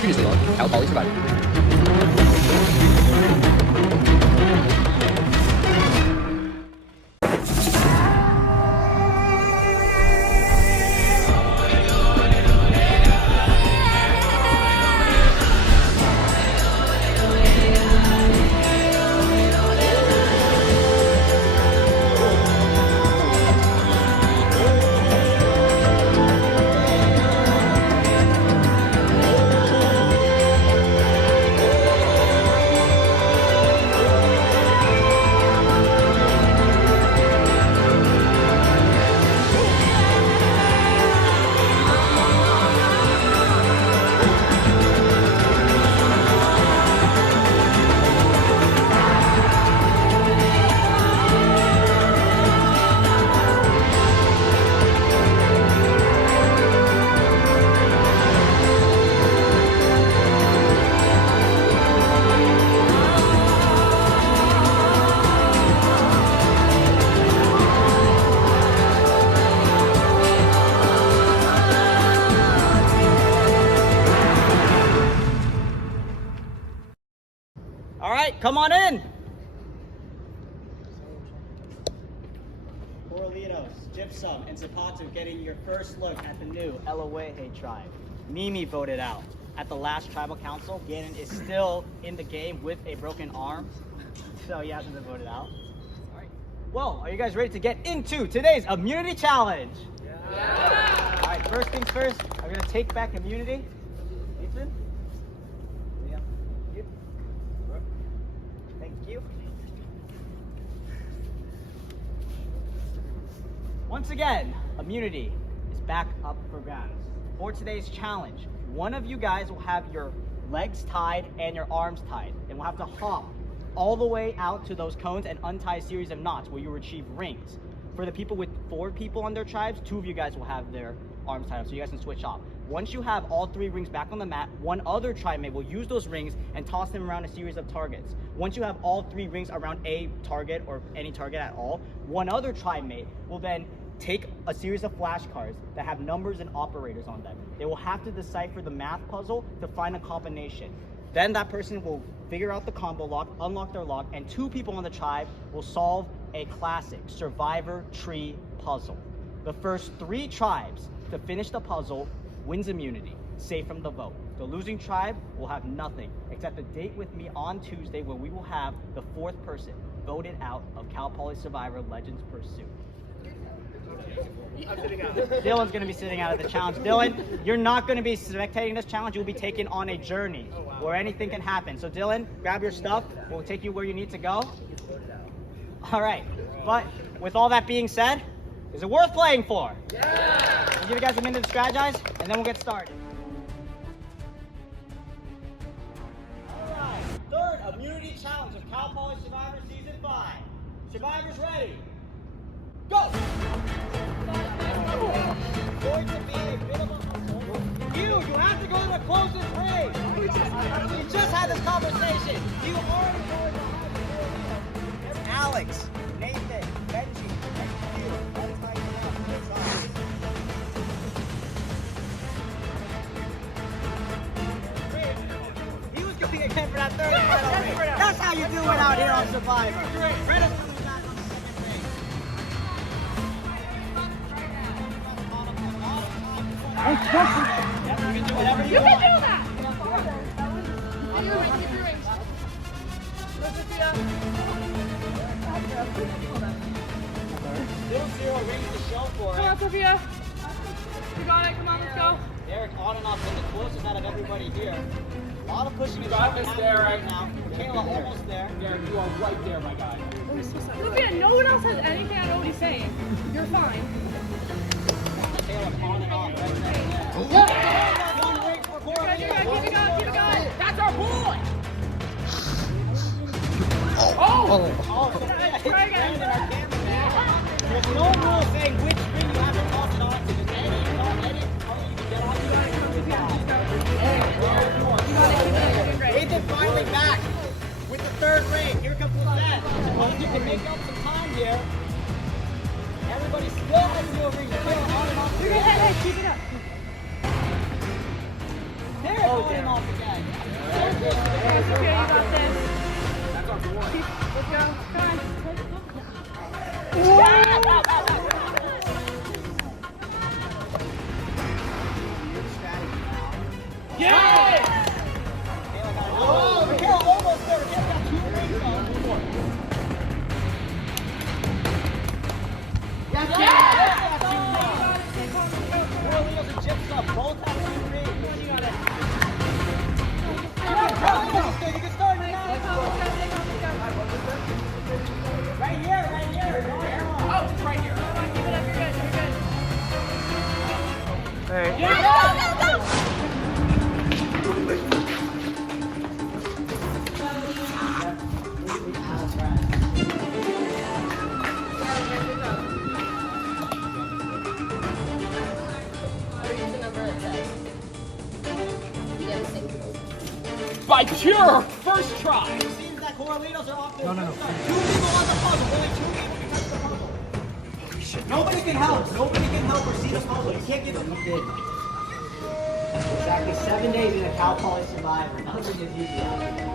Previously on Outplay Survivor. All right, come on in. Corlitos, Gypsum, and Zapatu getting your first look at the new Elawehe tribe. Mimi voted out. At the last tribal council, Gannon is still in the game with a broken arm, so he hasn't been voted out. All right. Well, are you guys ready to get into today's immunity challenge? Yeah. All right, first things first, I'm gonna take back immunity. Ethan? Yeah. You? Thank you. Once again, immunity is back up for grabs. For today's challenge, one of you guys will have your legs tied and your arms tied, and we'll have to hop all the way out to those cones and untie a series of knots where you achieve rings. For the people with 4 people on their tribes, 2 of you guys will have their arms tied up, so you guys can switch off. Once you have all 3 rings back on the mat, one other tribe mate will use those rings and toss them around a series of targets. Once you have all 3 rings around a target or any target at all, one other tribe mate will then take a series of flashcards that have numbers and operators on them. They will have to decipher the math puzzle to find a combination. Then that person will figure out the combo lock, unlock their lock, and 2 people on the tribe will solve a classic survivor tree puzzle. The first 3 tribes to finish the puzzle wins immunity, safe from the vote. The losing tribe will have nothing except a date with me on Tuesday where we will have the 4th person voted out of Cal Poly Survivor Legends Pursuit. I'm sitting out. Dylan's going to be sitting out of the challenge. Dylan, you're not going to be spectating this challenge. You'll be taken on a journey where anything can happen. So Dylan, grab your stuff. We'll take you where you need to go. All right. But with all that being said, is it worth playing for? Yeah! I'll give you guys a minute to strategize, and then we'll get started. All right. 3rd immunity challenge of Cal Poly Survivor Season 5. Survivors ready? Go! Going to be a bit of a hustle. You have to go to the closest ring. We just had this conversation. You already know it behind the Alex, Nathan, Benji, and you. That's how you know this on. He was going again for that 3rd ring. That's how you do it out here on Survivor. Rena's coming back on the 2nd ring. You can do whatever you want. You can do that! Keep your rings. Still 0 rings to show for Come it. on, Sophia. You got it. Come on, let's go. Derek on and off, been the closest out of everybody here. A lot of pushing and Got shoving this, happening right Derek. now. Kayla almost there. Derek, you are right there, my guy. Sophia, no one else has anything. I know what he's saying. You're fine. Kayla on and off right there. Yeah. One ring for Corey. Keep it going. Keep it going. That's our boy! Oh, Try again. There's no rule saying which ring you have to toss it on to. Just any, you can get on. Nathan finally back with the 3rd ring. Here comes Lisette. Suppose you can make up some time here. Everybody still has 0 rings. Still on and off. Hey, keep it up. Derek on and off hop again. That's okay, you got this. Let's go. Come on. Yes! Oh, Mikhail almost there. Mikhail got 2 rings on. Yes! Corleos and Gypsum both have 2 rings. You can start it now. Right here. Oh, it's right here. Come on, keep it up. You're good. Hey. Go. By pure first try. It seems that Corleos are off their No. 2 people on the puzzle. Only 2 people can touch the puzzle. Nobody can help or see the puzzle. You can't get them. Exactly 7 days in a Cal Poly Survivor. Nothing is easy out there.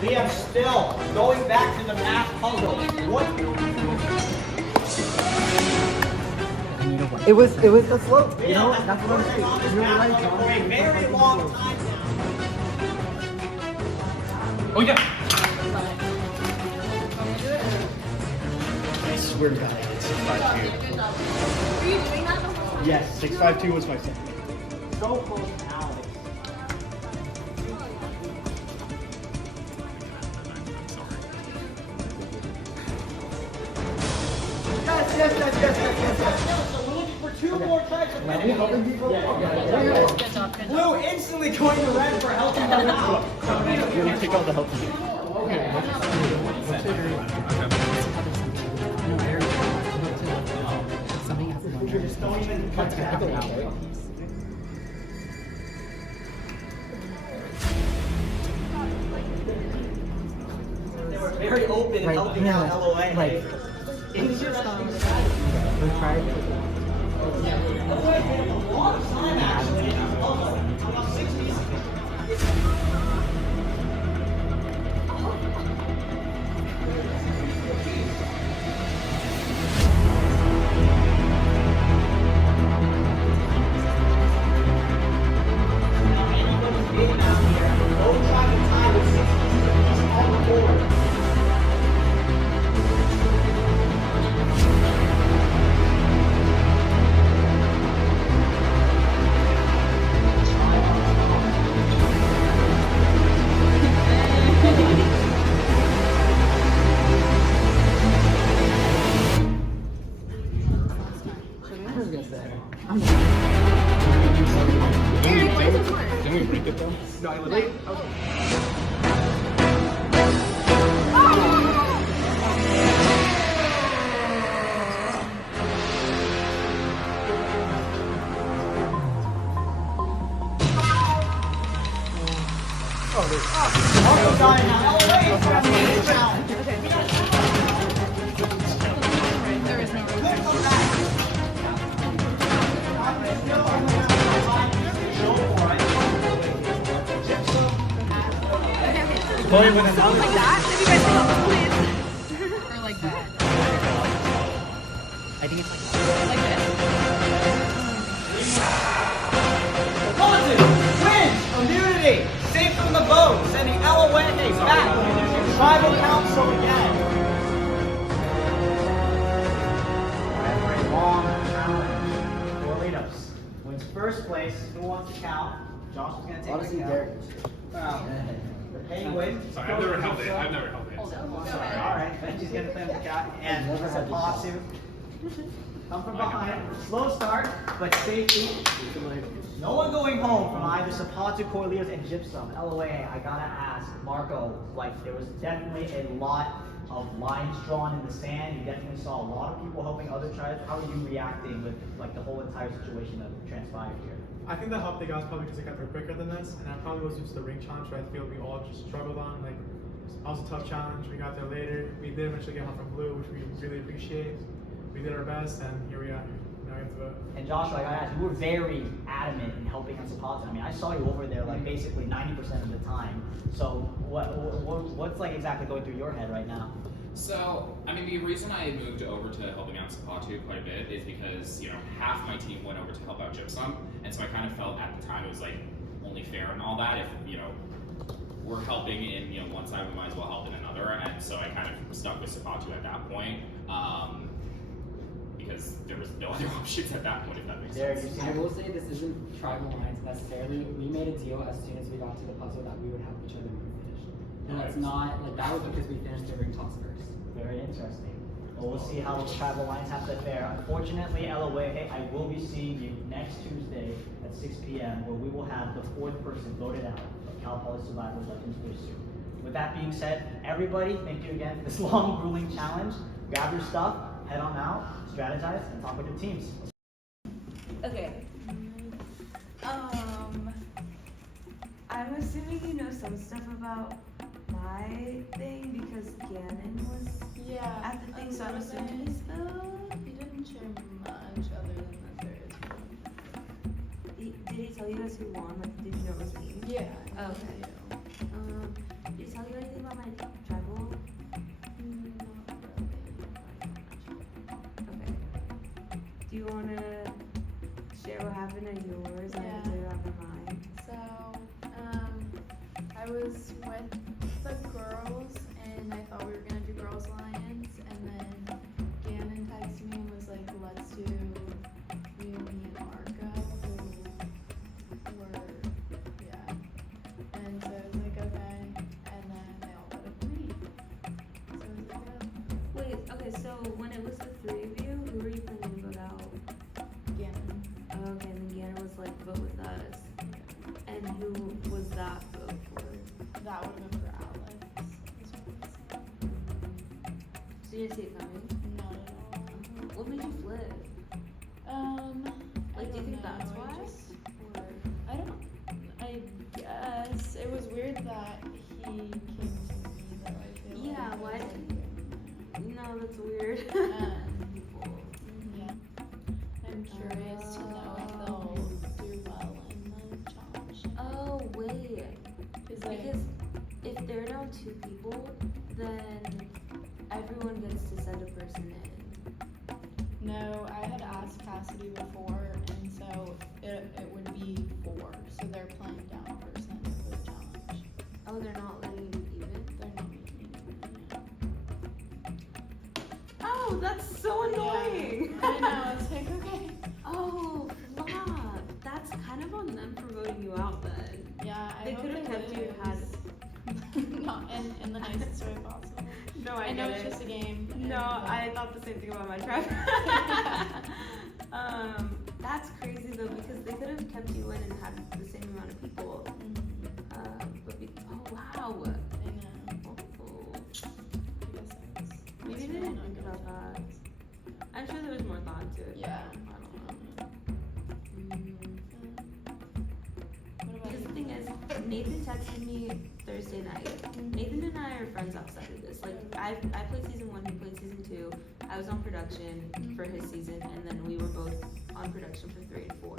We are still going back to the math puzzle. What? It was the slope. You know, Yeah, that's what I'm working on this saying. You're math right, puzzle John. for a very long time now. Oh, yeah. I swear to God, I did 652. Yes, 652 was my second. So close to Alex. Yes. So we're looking for 2 more tries of Are we helping people? Blue instantly going to red for helping them out. Really take out the help. Just don't even cut to after now. They were very open and helping out LOA. Like, Interesting. we tried to. LOA made a lot of time actually. About 60 I was gonna say. Can we break it though? No, I was late. Marco dying now. LOA is going to be the challenge. There is no room. Good comeback. Chloe went in. Something like that? If you guys can help us, please. Or like that. I think it's like. Like this. Positive wins immunity. Safe from the vote. Sending LOA back to tribal council again. Alright, for a long challenge. Corleos wins first place. Who wants to count? Josh is going to take Honestly, the count. Derek. The penguin. Sorry, I've never held it. I've never held it. Alright, Benji's going to play with the cat. And Sapatu. Come from behind. Slow start, but safety. No one going home from either Sapatu, Corleos, and Gypsum. LOA, I gotta ask, Marco, like, there was definitely a lot of lines drawn in the sand. You definitely saw a lot of people helping other tribes. How are you reacting with, like, the whole entire situation that transpired here? I think the help they got was probably because they got there quicker than us, and that probably was just the ring challenge where I feel we all just struggled on. Like, That was a tough challenge. We got there later. We did eventually get help from Blue, which we really appreciate. We did our best, and here we are. Now we have to vote. And Joshua, I gotta ask, you were very adamant in helping us Zapata. I mean, I saw you over there like basically 90% of the time. So what's like exactly going through your head right now? So, I mean, the reason I moved over to helping out Zapatu quite a bit is because, you know, half my team went over to help out Gypsum, and so I kind of felt at the time it was like only fair and all that. If, you know, we're helping in, you know, one side, we might as well help in another, and so I kind of stuck with Zapatu at that point, because there was no other options at that point, if that makes sense. I will say this isn't tribal lines necessarily. We made a deal as soon as we got to the puzzle that we would help each other when we finished. And that's not, like, that was because we finished the ring toss first. Very interesting. Well, we'll see how the tribal lines have to fare. Unfortunately, LOA, I will be seeing you next Tuesday at 6 p.m. where we will have the 4th person voted out of Cal Poly Survival Legends Pursuit. With that being said, everybody, thank you again for this long, grueling challenge. Grab your stuff, head on out, strategize, and talk with your teams. Okay. I'm assuming you know some stuff about my thing because Gannon was at the thing, so I'm assuming he's He didn't share much other than that there is one. Did he tell you guys who won? Like, did you know it was me? Yeah. Oh, okay. Did he tell you anything about my tribal? Okay. Do you want to share what happened at yours and Yeah. do it after mine? So, I was with the girls and I thought we were gonna do Girls Alliance, and then Gannon texted me and was like, let's do you, me, and Marco, who were, and so I was like, okay, and then they all voted for me. So I was like, yeah. Wait, okay, so when it was the 3 of you, who were you planning to vote out? Gannon. Oh, okay, and then Gannon was like, vote with us. And who was that vote for? That would have been for Alex. Is what it said. So you didn't see it coming? Not at all. What made you flip? I Like, do you don't think know, that's I why? just- Or I guess it was weird that he came to me though. I feel Yeah, like why it was, did no, that's weird. yeah. I'm curious to know if they'll do well in the challenge. Oh wait, Like, because if they're down 2 people, then everyone gets to send a person in. no, I had asked Cassidy before, and so it would be 4. So they're playing down a person for the challenge. Oh, they're not letting you even? They're not making it. Oh, that's so annoying. I know, it's like, okay. Oh, flop. That's kind of on them for voting you out then. Yeah, I They hope could have kept you had. not in the nicest way possible. No, I know it's just a game. No, I thought the same thing about my tribe. That's crazy though because they could have kept you in and had the same amount of people. Oh wow. I know. Oh. I guess that's Maybe they didn't think about that. I'm sure there was more thought to it. Yeah. I don't know. What about Because the you? thing is, Nathan texted me Thursday night. Nathan and I are friends outside of this. Like, I played season 1, he played season 2. I was on production for his season, and then we were both on production for 3 and 4.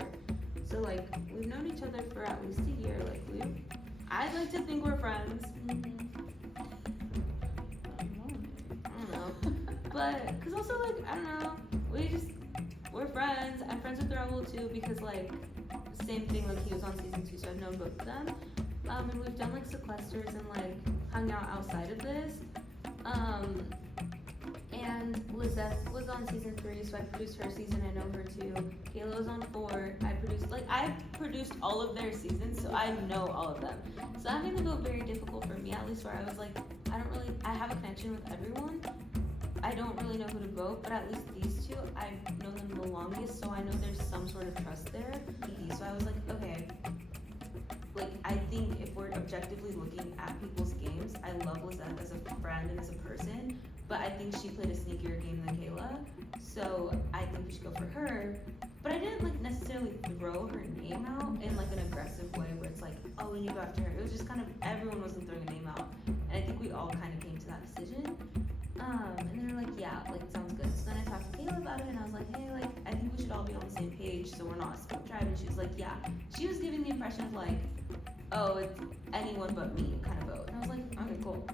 So, like, we've known each other for at least a year. Like, I'd like to think we're friends. I don't know. But, because also, like, I don't know. We're friends. I'm friends with Raul too because, like, same thing, like, he was on season 2, so I've known both of them. And we've done, like, sequesters and, like, hung out outside of this. And Lizette was on season 3, so I produced her season. I know her too. Kayla was on 4. I produced all of their seasons, so I know all of them. So that made it go very difficult for me, at least, where I was like, I have a connection with everyone. I don't really know who to vote, but at least these 2, I've known them the longest, so I know there's some sort of trust there. So I was like, okay. Like, I think if we're objectively looking at people's games, I love Lizette as a friend and as a person, but I think she played a sneakier game than Kayla, so I think we should go for her. But I didn't, like, necessarily throw her name out in, like, an aggressive way where it's like, oh, we need to go after her. It was just kind of, everyone wasn't throwing a name out. And I think we all kind of came to that decision. And they were like, yeah, like sounds good. So then I talked to Kayla about it, and I was like, hey, like I think we should all be on the same page, so we're not a split tribe. And she was like, yeah. She was giving the impression of like, oh, it's anyone but me kind of vote. And I was like, okay, cool.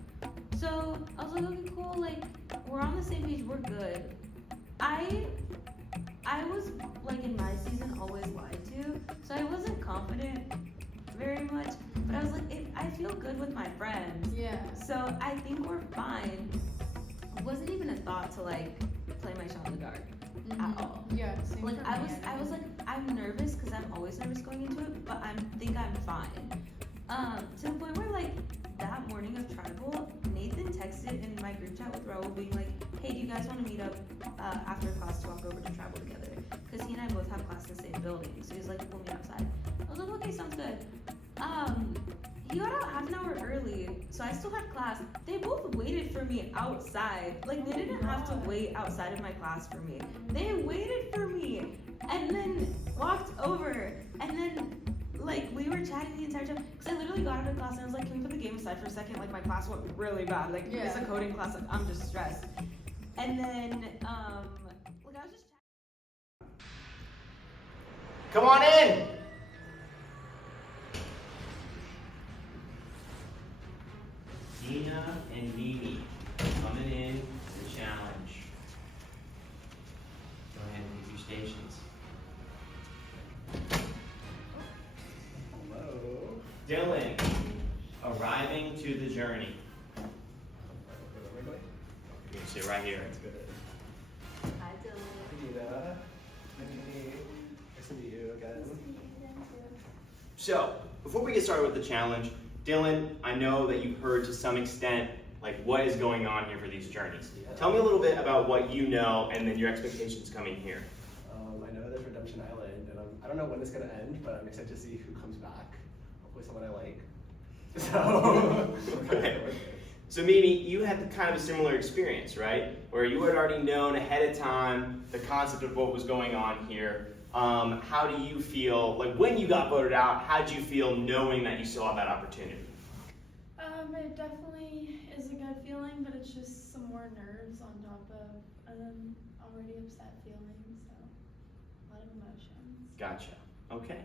So I was like, okay, cool. Like we're on the same page. We're good. I was like in my season always lied to, so I wasn't confident very much. But I was like, I feel good with my friends. Yeah. So I think we're fine. It wasn't even a thought to like play my shot in the dark at all. Yeah, same Like for I me, was like, I'm nervous because I'm always nervous going into it, but I think I'm fine. To the point where like that morning of tribal, Nathan texted in my group chat with Raul being like, hey, do you guys want to meet up after class to walk over to tribal together? Because he and I both have class in the same building, so he's like, we'll meet outside. I was like, okay, sounds good. He got out half an hour early, so I still had class. They both waited for me outside. Like, they didn't have to wait outside of my class for me. They waited for me, and then walked over, and then, like, we were chatting the entire time. Because I literally got out of class, and I was like, can we put the game aside for a second? Like, my class went really bad. Like, it's a coding class, like, I'm just stressed. And then, like, I was just chatting. Come on in! Dina and Mimi coming in to the challenge. Go ahead and leave your stations. Hello. Dylan, arriving to the journey. You can sit right here. Hi, Dylan. Dina. Nice to meet you again. So, before we get started with the challenge, Dylan, I know that you've heard to some extent like what is going on here for these journeys. Yeah. Tell me a little bit about what you know and then your expectations coming here. I know there's Redemption Island, and I don't know when it's gonna end, but I'm excited to see who comes back. Hopefully someone I like. So. Okay. So Mimi, you had kind of a similar experience, right? Where you had already known ahead of time the concept of what was going on here. How do you feel, like when you got voted out, how did you feel knowing that you still have that opportunity? It definitely is a good feeling, but it's just some more nerves on top of already upset feelings, so a lot of emotions. Gotcha. Okay.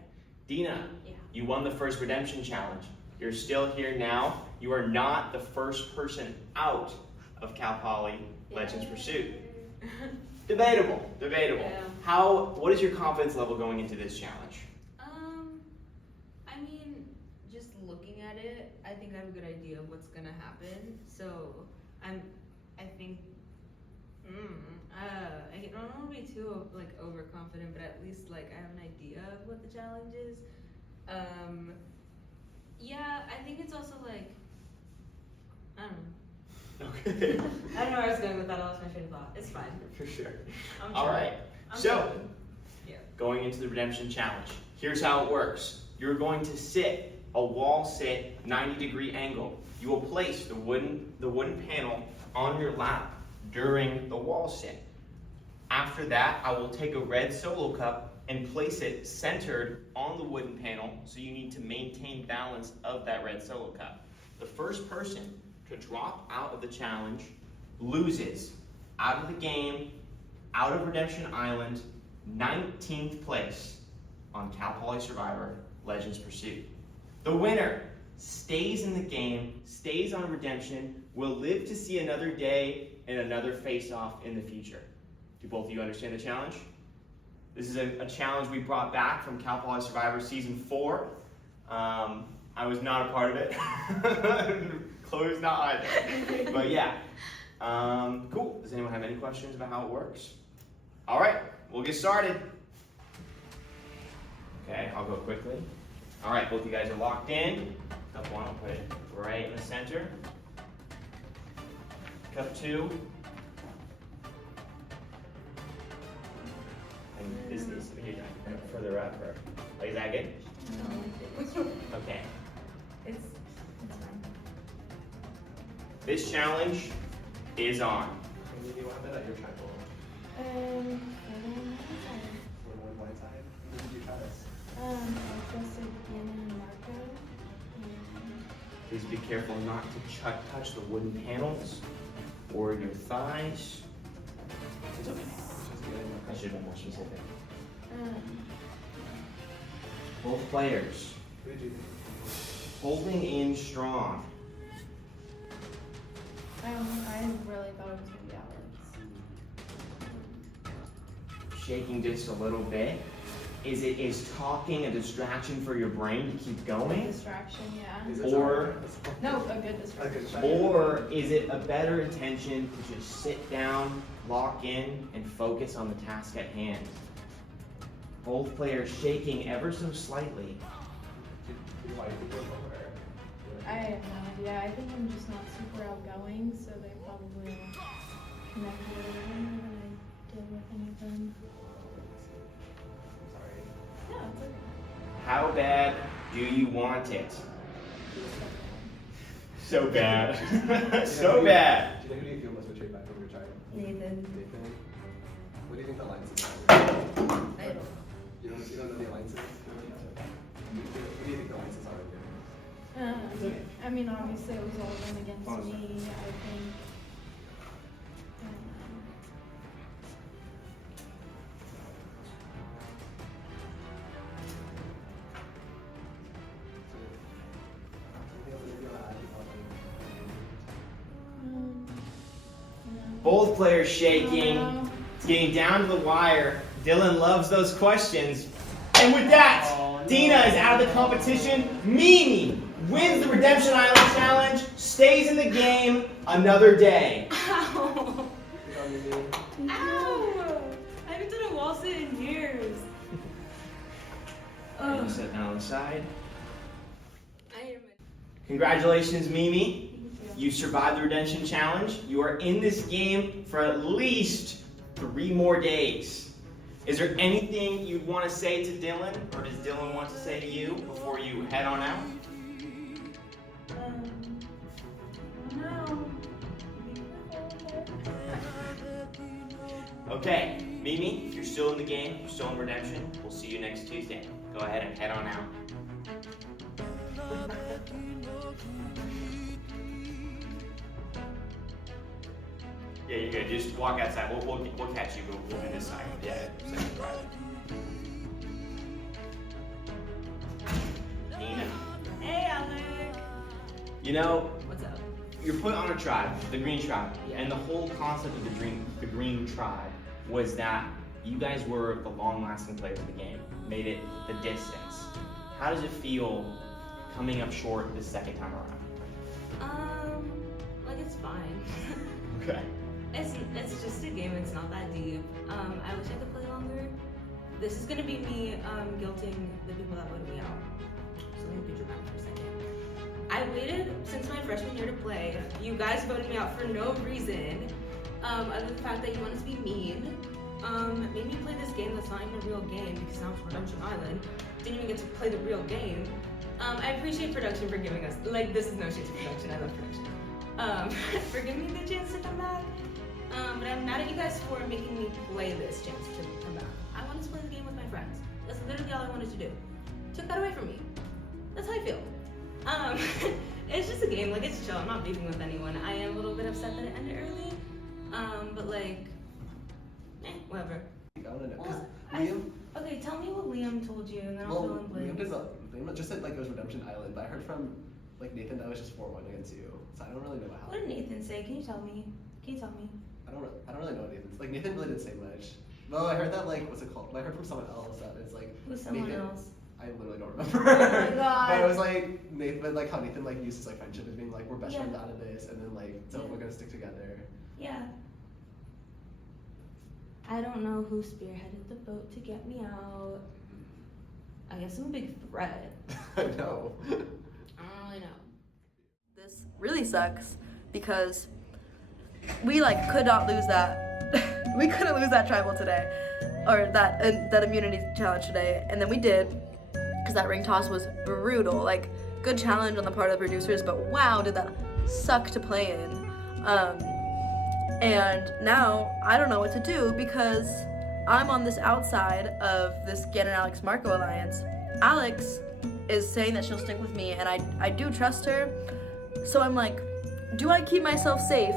Dina, Yeah. you won the first Redemption Challenge. You're still here now. You are not the first person out of Cal Poly Legends Pursuit. Debatable. Yeah. What is your confidence level going into this challenge? I mean, just looking at it, I think I have a good idea of what's gonna happen. So I think, I don't want to be too like overconfident, but at least like I have an idea of what the challenge is. Yeah, I think it's also like, I don't know. Okay. I don't know where I was going with that. I lost my train of thought. It's fine. For sure. I'm All sure. right. I'm So, sure. Yeah. going into the Redemption Challenge, here's how it works. You're going to sit a wall sit 90-degree angle. You will place the wooden panel on your lap during the wall sit. After that, I will take a red solo cup and place it centered on the wooden panel, so you need to maintain balance of that red solo cup. The first person to drop out of the challenge loses, out of the game, out of Redemption Island, 19th place on Cal Poly Survivor Legends Pursuit. The winner stays in the game, stays on Redemption, will live to see another day and another face-off in the future. Do both of you understand the challenge? This is a challenge we brought back from Cal Poly Survivor Season 4. I was not a part of it. Chloe's not either. But yeah, cool. Does anyone have any questions about how it works? All right, we'll get started. Okay, I'll go quickly. All right, both of you guys are locked in. Cup 1, I'll put it right in the center. Cup 2. And this needs to be further up, or like, is that good? Okay. It's fine. This challenge is on. And you want that at your tribal? And One blind side. When did you try this? I trusted Gannon and Marco, and Please be careful not to touch the wooden panels or your thighs. It's okay. I should have been more specific. Both players holding in strong. I really thought it was gonna be Alex. Shaking just a little bit. Is talking a distraction for your brain to keep going? Distraction, yeah. Or No, a good distraction. Or is it a better intention to just sit down, lock in, and focus on the task at hand? Both players shaking ever so slightly. I have no idea. I think I'm just not super outgoing, so they probably connect a little bit more than I did with any of them. No, it's okay. How bad do you want it? So bad. So bad. Do you know who do you feel most betrayed by from your child? Nathan. Nathan? What do you think the alliance is? I don't. You don't know the alliances? What do you think the alliances are? I mean, obviously it was all them against me, I think. Both players shaking. It's getting down to the wire. Dylan loves those questions. And with that, Dina is out of the competition. Mimi wins the Redemption Island Challenge, stays in the game another day. Ow! Ow! I haven't done a wall sit in years. And you sit down on the side. I am. Congratulations, Mimi. You survived the Redemption Challenge. You are in this game for at least 3 more days. Is there anything you'd want to say to Dylan, or does Dylan want to say to you before you head on out? No. Okay, Mimi, if you're still in the game, you're still in Redemption, we'll see you next Tuesday. Go ahead and head on out. Yeah, you're good. Just walk outside. We'll catch you. We'll do this side. Yeah, second private. Nina. Hey, Alec. You know, What's up? you're put on a tribe, the Green Tribe, Yeah. and the whole concept of the Green Tribe was that you guys were the long-lasting players of the game, made it the distance. How does it feel coming up short this second time around? Like it's fine. Okay. It's just a game. It's not that deep. I wish I could play longer. This is gonna be me guilting the people that voted me out. So let me be dramatic for a second. I waited since my freshman year to play. You guys voted me out for no reason, other than the fact that you wanted to be mean. Made me play this game that's not even a real game because now it's Redemption Island. Didn't even get to play the real game. I appreciate production for giving us, like, this is no shade to production. I love production. For giving me the chance to come back. But I'm mad at you guys for making me play this chance to come back. I wanted to play the game with my friends. That's literally all I wanted to do. Took that away from me. That's how I feel. It's just a game, like it's chill. I'm not beefing with anyone. I am a little bit upset that it ended early. But like, whatever. I don't know. Well, Liam? Okay, tell me what Liam told you and then I'll fill in Liam blanks. Liam just said like it was Redemption Island, but I heard from like Nathan that was just 4-1 against you. So I don't really know how. What did Nathan say? Can you tell me? Can you tell me? I don't really know what Nathan's like. Nathan really didn't say much. No, I heard that like what's it called? I heard from someone else that it's like Who's someone Nathan, else? I literally don't remember. Oh my God. But it was like Nathan, but like how Nathan like uses like friendship as being like we're best Yeah. friends out of this, and then like so Yeah. we're gonna stick together. Yeah. I don't know who spearheaded the vote to get me out. I guess I'm a big threat. I know. I don't really know. This really sucks because we like could not lose that. We couldn't lose that tribal today, or that immunity challenge today, and then we did because that ring toss was brutal. Like good challenge on the part of the producers, but wow, did that suck to play in. And now I don't know what to do because I'm on this outside of this Gan and Alex Marco alliance. Alex is saying that she'll stick with me, and I do trust her, So I'm like, do I keep myself safe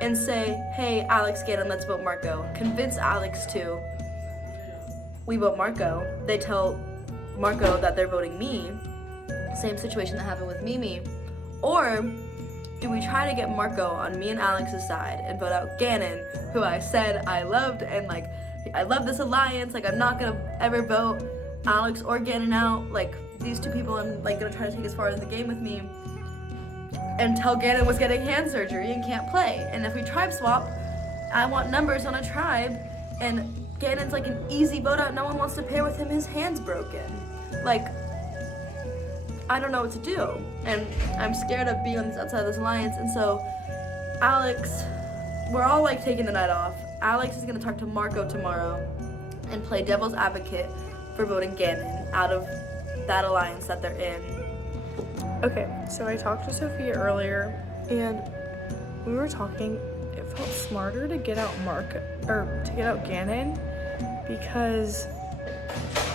and say, hey, Alex, Gannon, let's vote Marco. Convince Alex to. We vote Marco. They tell Marco that they're voting me. Same situation that happened with Mimi. Or do we try to get Marco on me and Alex's side and vote out Gannon, who I said I loved, and like, I love this alliance, like I'm not gonna ever vote Alex or Gannon out, like these two people I'm like gonna try to take as far as the game with me, and tell Gannon was getting hand surgery and can't play. And if we tribe swap, I want numbers on a tribe, and Gannon's like an easy vote out, no one wants to pair with him, his hand's broken. Like, I don't know what to do, and I'm scared of being on this outside of this alliance. And so Alex, we're all like taking the night off. Alex is gonna talk to Marco tomorrow and play devil's advocate for voting Gannon out of that alliance that they're in. Okay, so I talked to Sophia earlier, and we were talking, it felt smarter to get out Gannon, because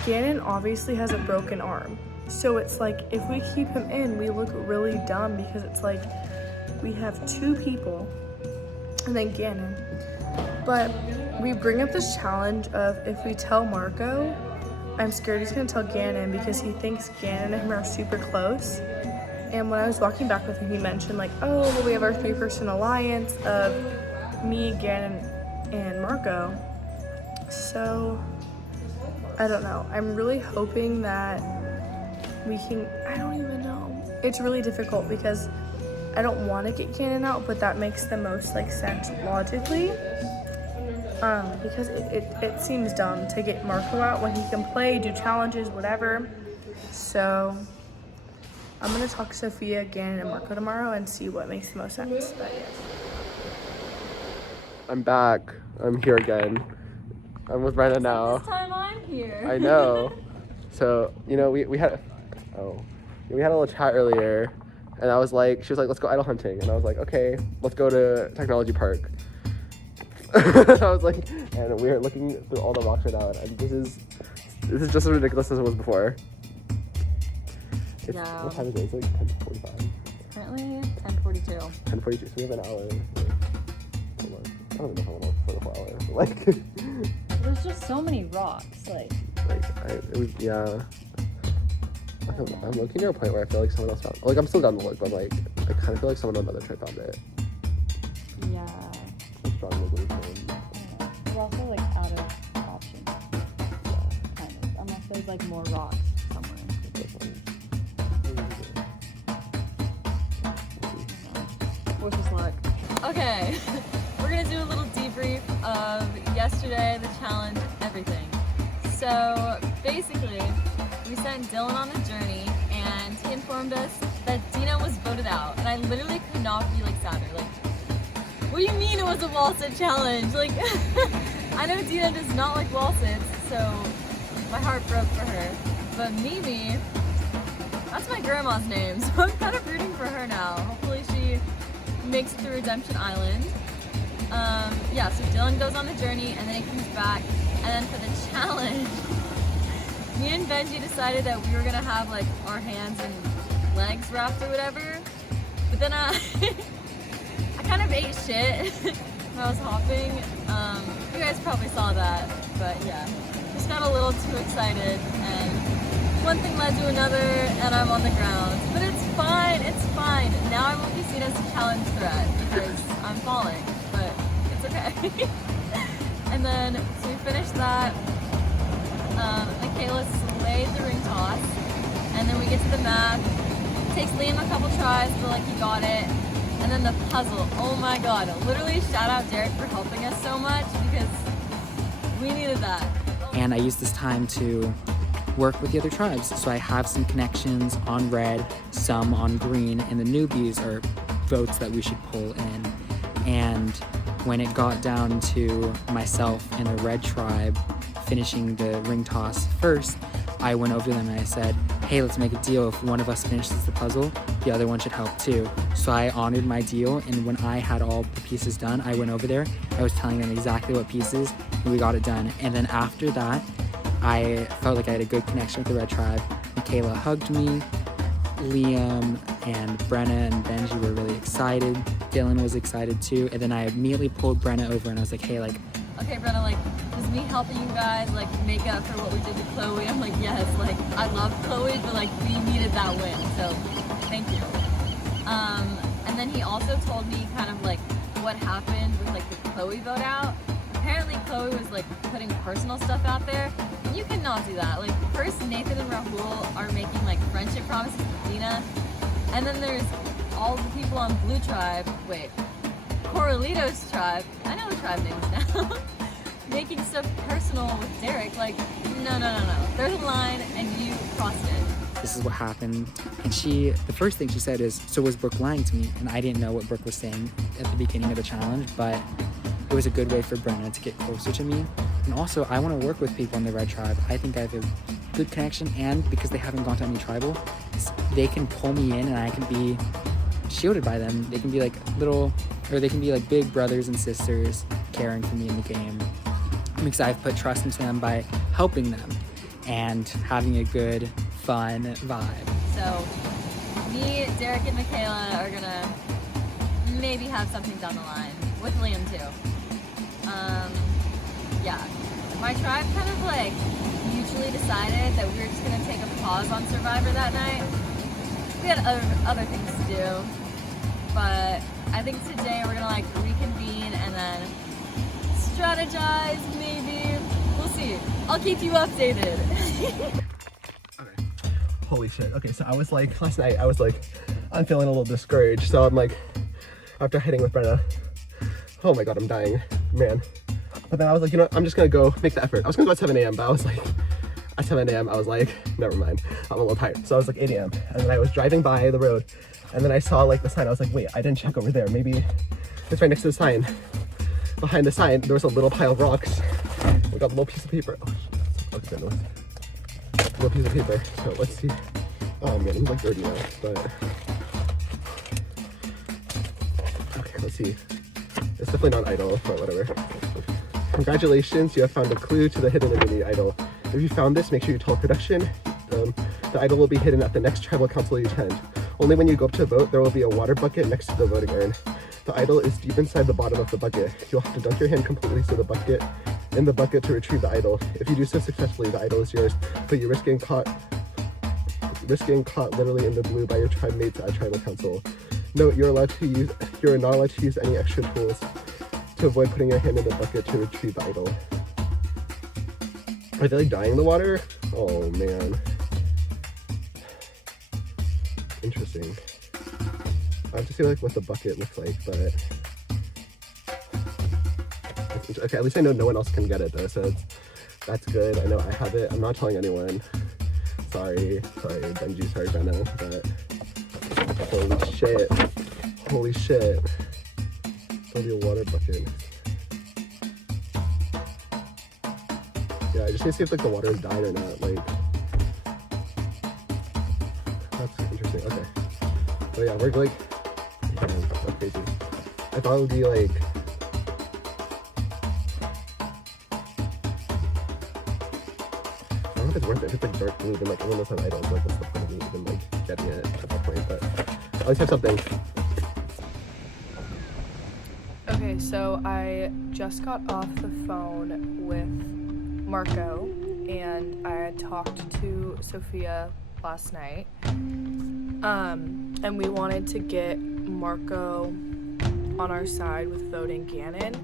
Gannon obviously has a broken arm. So it's like, if we keep him in, we look really dumb, because it's like, we have two people, and then Gannon. But we bring up this challenge of, if we tell Marco, I'm scared he's gonna tell Gannon, because he thinks Gannon and him are super close. And when I was walking back with him, he mentioned like, oh, well, we have our 3-person alliance of me, Gannon, and Marco. So, I don't know. I'm really hoping that we can, I don't even know. It's really difficult because I don't want to get Gannon out, but that makes the most like sense logically. Because it seems dumb to get Marco out when he can play, do challenges, whatever. So I'm gonna talk to Sophia, Gannon, and Marco tomorrow and see what makes the most sense. But yeah. I'm back. I'm here again. I'm with Brenda now. This time I'm here. I know. So, you know, we had a little chat earlier, and I was like, she was like, let's go idol hunting. And I was like, okay, let's go to Technology Park. I was like, and we are looking through all the rocks right now, and this is just as ridiculous as it was before. Yeah. What time is it? It's like 10:45. Currently 10:42. 10:42. So we have an hour. Hold on. I don't even know how long for the whole hour. But like, There's just so many rocks. I'm looking at a point where I feel like someone else found. Like, I'm still down the look, but like, I kind of feel like someone on another trip found it. Yeah. Strong resolution. We're also like out of options. Yeah. Kind of. Unless there's like more rocks somewhere. Wish us luck. Okay, we're gonna do a little debrief of yesterday, the challenge, everything. So basically, we sent Dylan on the journey, and he informed us that Dina was voted out, and I literally could not be like sadder. Like, what do you mean it was a wall sit challenge? Like, I know Dina does not like wall sits, so my heart broke for her. But Mimi, that's my grandma's name, so I'm kind of rooting for her now. Hopefully she makes it to Redemption Island. Yeah, so Dylan goes on the journey, and then he comes back, and then for the challenge, me and Benji decided that we were gonna have like our hands and legs wrapped or whatever, but then I kind of ate shit when I was hopping. You guys probably saw that, but yeah, just got a little too excited, and one thing led to another, and I'm on the ground. But it's fine, it's fine. Now I won't be seen as a challenge threat because I'm falling, but it's okay. And then, so we finished that. Michaela slayed the ring toss, and then we get to the map. It takes Liam a couple tries, but like he got it. And then the puzzle, oh my god, literally shout out Derek for helping us so much because we needed that. And I used this time to work with the other tribes. So I have some connections on red, some on green, and the newbies are votes that we should pull in. And when it got down to myself and the red tribe finishing the ring toss first, I went over to them and I said, hey, let's make a deal. If one of us finishes the puzzle, the other one should help too. So I honored my deal, and when I had all the pieces done, I went over there. I was telling them exactly what pieces, and we got it done. And then after that, I felt like I had a good connection with the red tribe. Michaela hugged me, Liam and Brenna and Benji were really excited. Dylan was excited too. And then I immediately pulled Brenna over and I was like, hey, like, okay, Brenna, like, does me helping you guys, like, make up for what we did to Chloe? I'm like, yes, like, I love Chloe, but, like, we needed that win, so thank you. And then he also told me kind of, like, what happened with, like, the Chloe vote out. Apparently, Chloe was, like, putting personal stuff out there. You cannot do that. Like, first, Nathan and Rahul are making, like, friendship promises with Dina. And then there's all the people on Blue Tribe. Wait, Coralito's tribe. I know the tribe names now. Making stuff personal with Derek. Like, no. There's a line, and you crossed it. This is what happened. And the first thing she said is, so was Brooke lying to me? And I didn't know what Brooke was saying at the beginning of the challenge, but it was a good way for Brenna to get closer to me. And also, I want to work with people in the Red Tribe. I think I have a good connection, and because they haven't gone to any tribal, they can pull me in and I can be shielded by them. They can be like they can be like big brothers and sisters caring for me in the game. Because I've put trust into them by helping them and having a good, fun vibe. So, me, Derek, and Michaela are gonna maybe have something down the line. With Liam, too. Yeah. My tribe kind of, like, mutually decided that we were just gonna take a pause on Survivor that night. We had other things to do. But I think today we're gonna, like, reconvene and then strategize, maybe. We'll see. I'll keep you updated. Okay. Holy shit. Okay, so I was like, last night, I was like, I'm feeling a little discouraged. So I'm like, after hitting with Brenna, oh my God, I'm dying, man. But then I was like, you know what? I'm just gonna go make the effort. I was gonna go at 7 a.m., but I was like, at 7 a.m., I was like, never mind. I'm a little tired. So I was like 8 a.m. And then I was driving by the road and then I saw like the sign. I was like, wait, I didn't check over there. Maybe it's right next to the sign. Behind the sign, there was a little pile of rocks. We got a little piece of paper. Oh, shit, that's a little piece of paper. So let's see. Oh man, it's like dirty now, but okay, let's see. It's definitely not idle, but whatever. Congratulations, you have found a clue to the hidden immunity idol. If you found this, make sure you tell production. The idol will be hidden at the next tribal council you attend. Only when you go up to vote, there will be a water bucket next to the voting urn. The idol is deep inside the bottom of the bucket. You'll have to dunk your hand completely in the bucket to retrieve the idol. If you do so successfully, the idol is yours, but you risk getting caught literally in the blue by your tribe mates at tribal council. Note, you're not allowed to use any extra tools to avoid putting your hand in the bucket to retrieve the idol. Are they like dying in the water? Oh man. Interesting. I have to see like what the bucket looks like, but okay, at least I know no one else can get it though, so that's good. I know I have it. I'm not telling anyone. Sorry, Benji, sorry, Brenna, but holy shit. There'll be a water bucket. Yeah, I just need to see if like the water is dying or not. Like, that's interesting. Okay. So yeah, we're like, man, that's crazy. I thought it would be like, I don't know if it's worth it. If it's like dark blue, then like everyone knows how idols. Like, what's the point of me even like getting it at that point? But at least have something. Okay, so I just got off the phone with Marco and I had talked to Sophia last night. And we wanted to get Marco on our side with voting Gannon.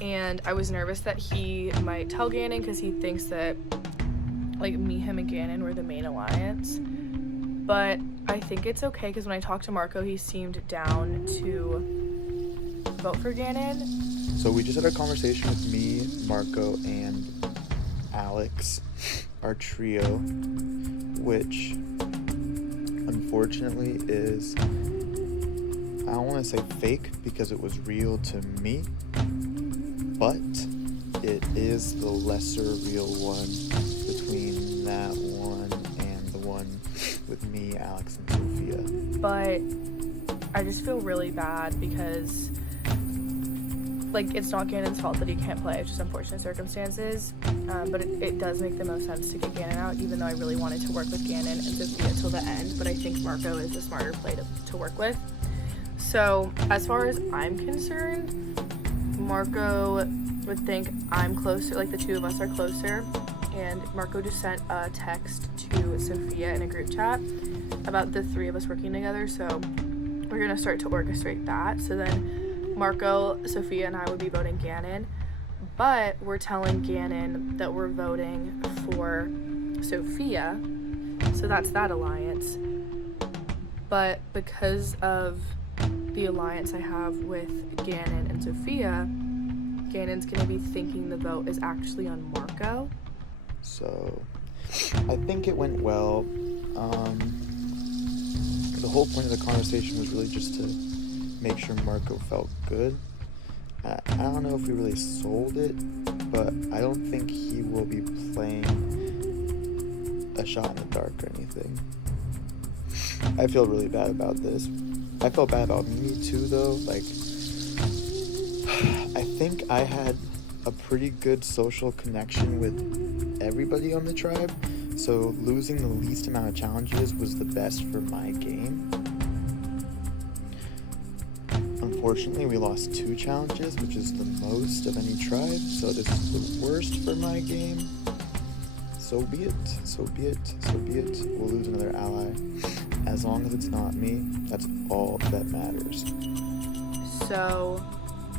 And I was nervous that he might tell Gannon because he thinks that like me, him, and Gannon were the main alliance. But I think it's okay because when I talked to Marco, he seemed down to vote for Gannon. So we just had a conversation with me, Marco, and Alex, our trio, which unfortunately is, I don't want to say fake because it was real to me, but it is the lesser real one between that one and the one with me, Alex, and Sophia. But I just feel really bad because like, it's not Ganon's fault that he can't play, it's just unfortunate circumstances. But it does make the most sense to get Ganon out, even though I really wanted to work with Ganon and Sophia till the end, but I think Marco is the smarter play to work with. So, as far as I'm concerned, Marco would think I'm closer, like the two of us are closer, and Marco just sent a text to Sophia in a group chat about the three of us working together, so we're gonna start to orchestrate that. So then Marco, Sophia, and I would be voting Ganon, but we're telling Ganon that we're voting for Sophia, so that's that alliance. But because of the alliance I have with Ganon and Sophia, Ganon's gonna be thinking the vote is actually on Marco. So, I think it went well. The whole point of the conversation was really just to make sure Marco felt good. I don't know if we really sold it, but I don't think he will be playing a shot in the dark or anything. I feel really bad about this. I felt bad about me too, though. Like, I think I had a pretty good social connection with everybody on the tribe, so losing the least amount of challenges was the best for my game. Unfortunately, we lost 2 challenges, which is the most of any tribe, so this is the worst for my game. So be it, so be it, so be it. We'll lose another ally. As long as it's not me, that's all that matters. So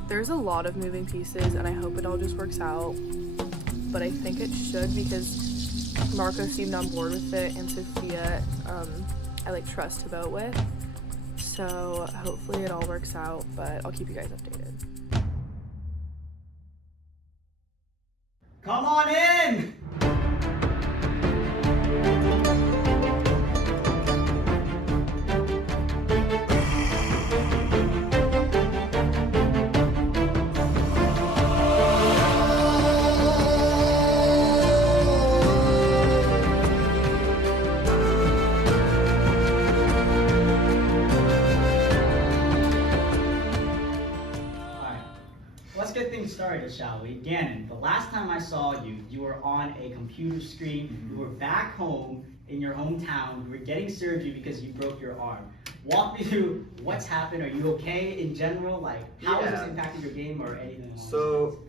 there's a lot of moving pieces, and I hope it all just works out, but I think it should, because Marco seemed on board with it, and Sophia, I like trust to vote with, so hopefully it all works out, but I'll keep you guys updated. Come on in! Started, shall we? Ganon, the last time I saw you, you were on a computer screen. You were back home in your hometown. You were getting surgery because you broke your arm. Walk me through what's happened. Are you okay in general? Like, how has this impacted your game or anything? So,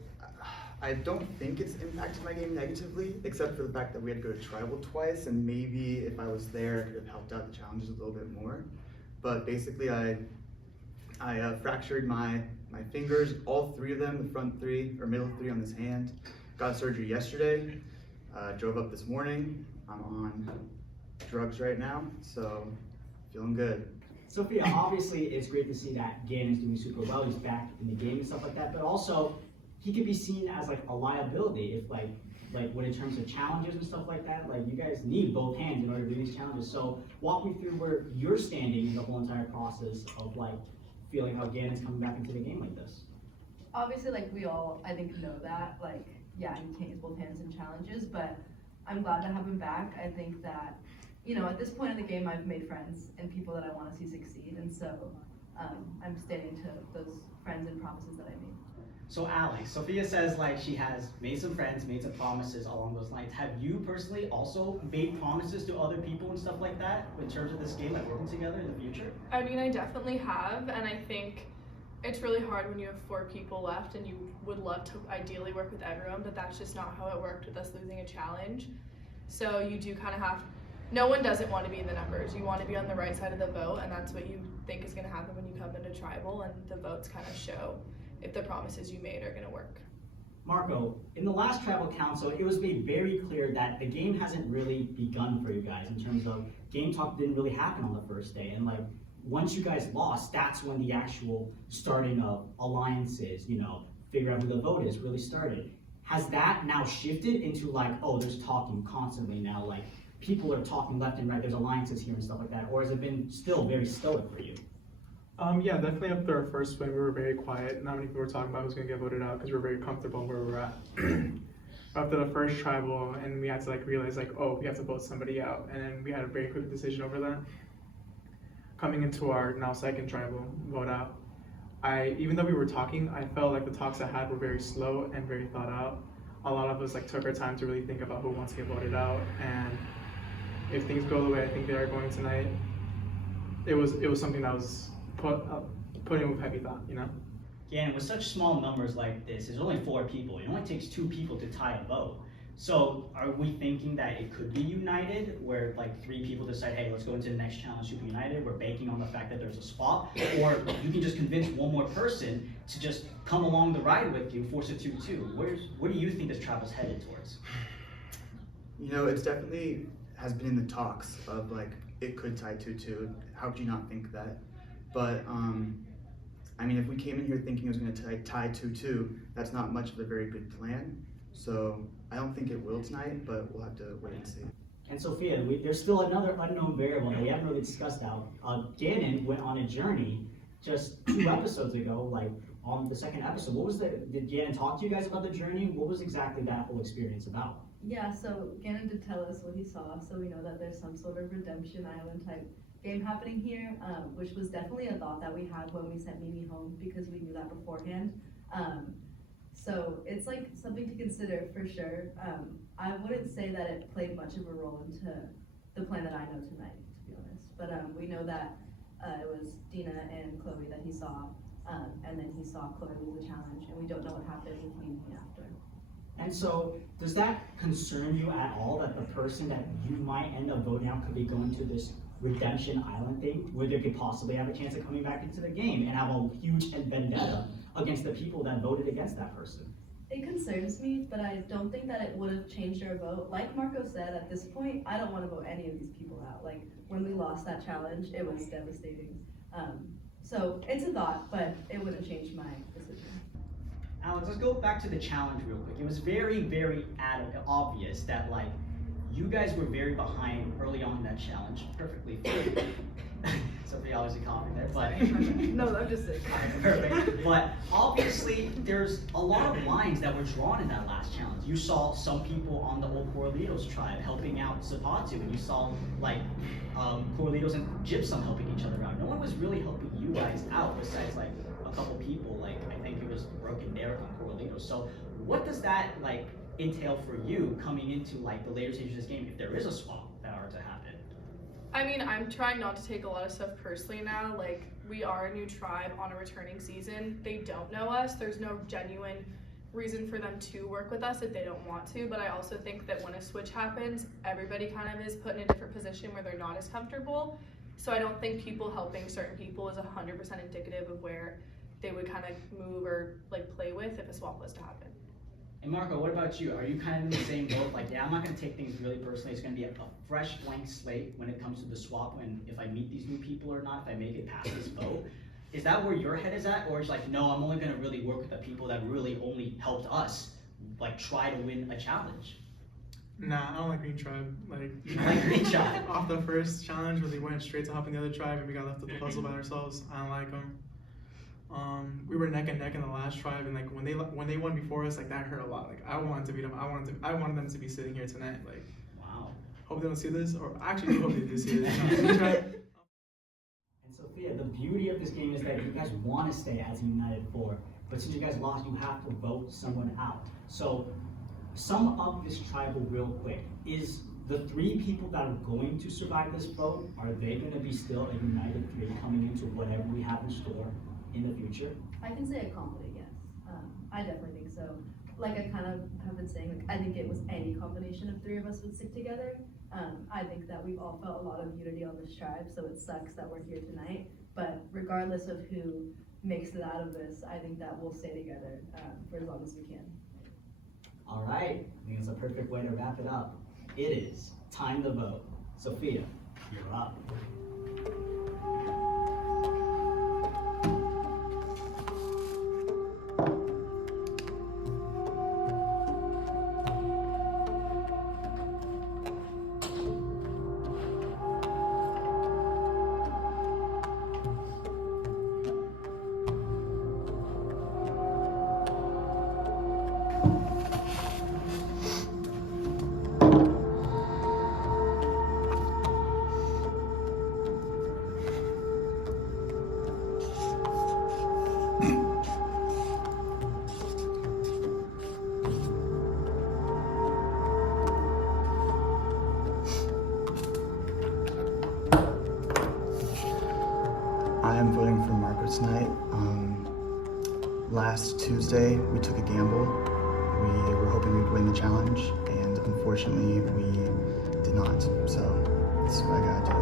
I don't think it's impacted my game negatively, except for the fact that we had to go to tribal twice, and maybe if I was there, I could have helped out the challenges a little bit more. But basically, I fractured my fingers, all 3 of them, the front 3 or middle 3 on this hand. Got surgery yesterday, drove up this morning. I'm on drugs right now, so feeling good. Sophia, obviously it's great to see that Ganon's doing super well. He's back in the game and stuff like that, but also he could be seen as like a liability if like when in terms of challenges and stuff like that, like you guys need both hands in order to do these challenges. So walk me through where you're standing in the whole entire process of like feeling how Ganon's coming back into the game like this. Obviously, like, we all, I think, know that, like, yeah, you can't use both hands in challenges, but I'm glad to have him back. I think that, you know, at this point in the game, I've made friends and people that I want to see succeed, and so I'm standing to those friends and promises that I made. So Alex, Sophia says like she has made some friends, made some promises along those lines. Have you personally also made promises to other people and stuff like that in terms of this game, like working together in the future? I mean, I definitely have, and I think it's really hard when you have 4 people left and you would love to ideally work with everyone, but that's just not how it worked with us losing a challenge. So you do kind of have, no one doesn't want to be in the numbers. You want to be on the right side of the vote, and that's what you think is going to happen when you come into tribal, and the votes kind of show if the promises you made are going to work. Marco, in the last tribal council, it was made very clear that the game hasn't really begun for you guys in terms of game talk didn't really happen on the first day, and like once you guys lost, that's when the actual starting of alliances, you know, figure out who the vote is really started. Has that now shifted into like, oh, there's talking constantly now, like people are talking left and right, there's alliances here and stuff like that, or has it been still very stoic for you? Yeah, definitely after our first win, we were very quiet. Not many people were talking about who's going to get voted out because we were very comfortable where we were at. After the first tribal, and we had to like realize like, oh, we have to vote somebody out, and then we had a very quick decision over that. Coming into our now second tribal vote out, even though we were talking, I felt like the talks I had were very slow and very thought out. A lot of us like took our time to really think about who wants to get voted out, and if things go the way I think they are going tonight, it was something that was put in with heavy thought, you know? Yeah, and with such small numbers like this, there's only 4 people. It only takes 2 people to tie a vote. So are we thinking that it could be united, where like 3 people decide, hey, let's go into the next challenge super united, we're banking on the fact that there's a spot, or you can just convince one more person to just come along the ride with you, force it 2-2. Where do you think this travel's headed towards? You know, it's definitely has been in the talks of like, it could tie 2-2. How could you not think that? But I mean, if we came in here thinking it was going to tie 2-2, that's not much of a very good plan. So I don't think it will tonight, but we'll have to wait and see. And Sophia, there's still another unknown variable that we haven't really discussed out. Gannon went on a journey just 2 episodes ago, like on the 2nd episode. Did Gannon talk to you guys about the journey? What was exactly that whole experience about? Yeah, so Gannon did tell us what he saw, so we know that there's some sort of redemption island type game happening here, which was definitely a thought that we had when we sent Mimi home, because we knew that beforehand. So it's like something to consider for sure. I wouldn't say that it played much of a role into the plan that I know tonight, to be honest. But we know that it was Dina and Chloe that he saw, and then he saw Chloe lose the challenge, and we don't know what happened with Mimi after. And so, does that concern you at all, that the person that you might end up voting out could be going to this redemption island thing, where they could possibly have a chance of coming back into the game and have a huge vendetta against the people that voted against that person? It concerns me, but I don't think that it would have changed our vote. Like Marco said, at this point, I don't want to vote any of these people out. Like, when we lost that challenge, it was devastating. So it's a thought, but it wouldn't change my decision. Alex, let's go back to the challenge real quick. It was very, very obvious that like you guys were very behind early on in that challenge. Perfectly fine. Somebody obviously coughing there, but no, I'm just sick. Perfect. But obviously, there's a lot of lines that were drawn in that last challenge. You saw some people on the old Corlitos tribe helping out Zapatu, and you saw like Corlitos and Gypsum helping each other out. No one was really helping you guys out besides like a couple people. Like I think it was Broken Derek on Corlitos. So what does that like entail for you coming into like the later stages of this game, if there is a swap that are to happen? I mean, I'm trying not to take a lot of stuff personally now. Like, we are a new tribe on a returning season. They don't know us. There's no genuine reason for them to work with us if they don't want to. But I also think that when a switch happens, everybody kind of is put in a different position where they're not as comfortable. So I don't think people helping certain people is 100% indicative of where they would kind of move or like play with if a swap was to happen. And Marco, what about you? Are you kind of in the same boat? Like, yeah, I'm not going to take things really personally. It's going to be a fresh blank slate when it comes to the swap, and if I meet these new people or not, if I make it past this vote. Is that where your head is at? Or it's like, no, I'm only going to really work with the people that really only helped us, like, try to win a challenge? Nah, I don't like Green Tribe. Like, you like Green Tribe? Off the first challenge where they went straight to helping the other tribe and we got left with the puzzle by ourselves, I don't like them. We were neck and neck in the last tribe, and like when they won before us, like that hurt a lot. Like I wanted to beat them. I wanted them to be sitting here tonight. Like, wow. Hope they don't see this, or actually hope they do see this. And Sophia, the beauty of this game is that you guys want to stay as a united 4, but since you guys lost, you have to vote someone out. So sum up this tribal real quick. Is the 3 people that are going to survive this vote, are they going to be still a united 3 coming into whatever we have in store in the future? I can say a confident yes. I definitely think so. Like I kind of have been saying, like I think it was any combination of 3 of us would stick together. I think that we've all felt a lot of unity on this tribe, so it sucks that we're here tonight. But regardless of who makes it out of this, I think that we'll stay together for as long as we can. All right, I think it's a perfect way to wrap it up. It is time to vote. Sophia, you're up. Last Tuesday, we took a gamble. We were hoping we'd win the challenge, and unfortunately, we did not. So that's what I gotta do.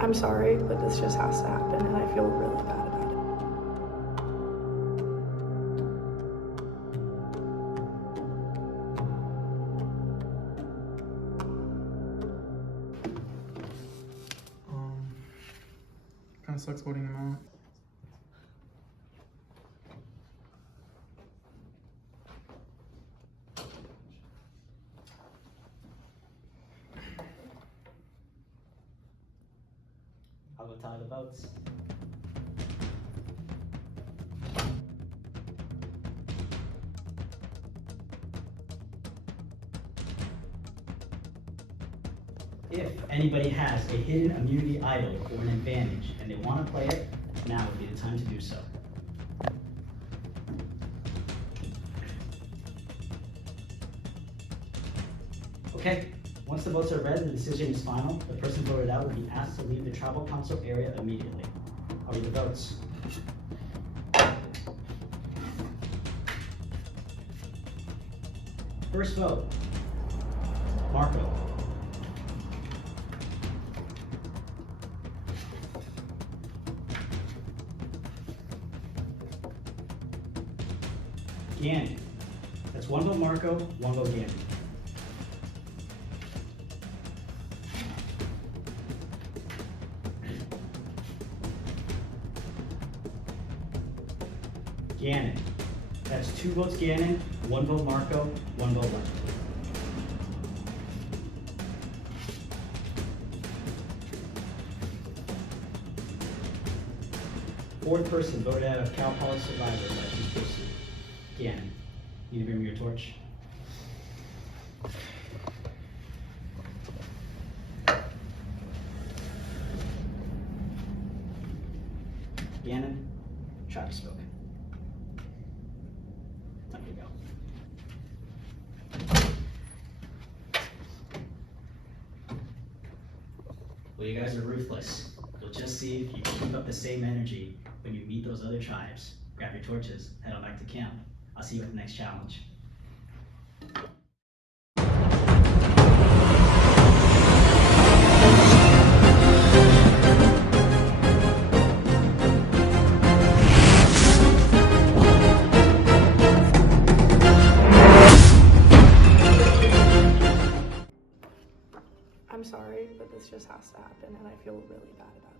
I'm sorry, but this just has to happen, and I feel really bad about it. Kind of sucks voting him out. I'll go tally the votes. If anybody has a hidden immunity idol or an advantage and they want to play it, now would be the time to do so. Okay, once the votes are read and the decision is final, the person voted out will be asked to leave the tribal council area immediately. I'll read the votes. First vote, Marco. Gannon. That's one vote Marco, one vote Gannon. Gannon. That's 2 votes Gannon, 1 vote Marco, 1 vote Left. Fourth person voted out of Cal Poly Survivor Legends Pursuit. Gannon. You need to bring me your torch. Gannon, Travis spoke. Time to go. Well, you guys are ruthless. You'll just see if you can keep up the same energy when you meet those other tribes. Grab your torches, head on back to camp. I'll see you at the next challenge. I'm sorry, but this just has to happen, and I feel really bad about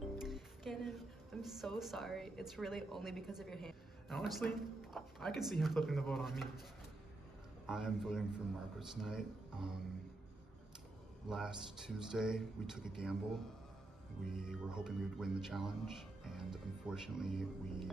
it. Gannon, I'm so sorry. It's really only because of your hand. Honestly, I could see him flipping the vote on me. I'm voting for Marco tonight. Last Tuesday, we took a gamble. We were hoping we'd win the challenge, and unfortunately, we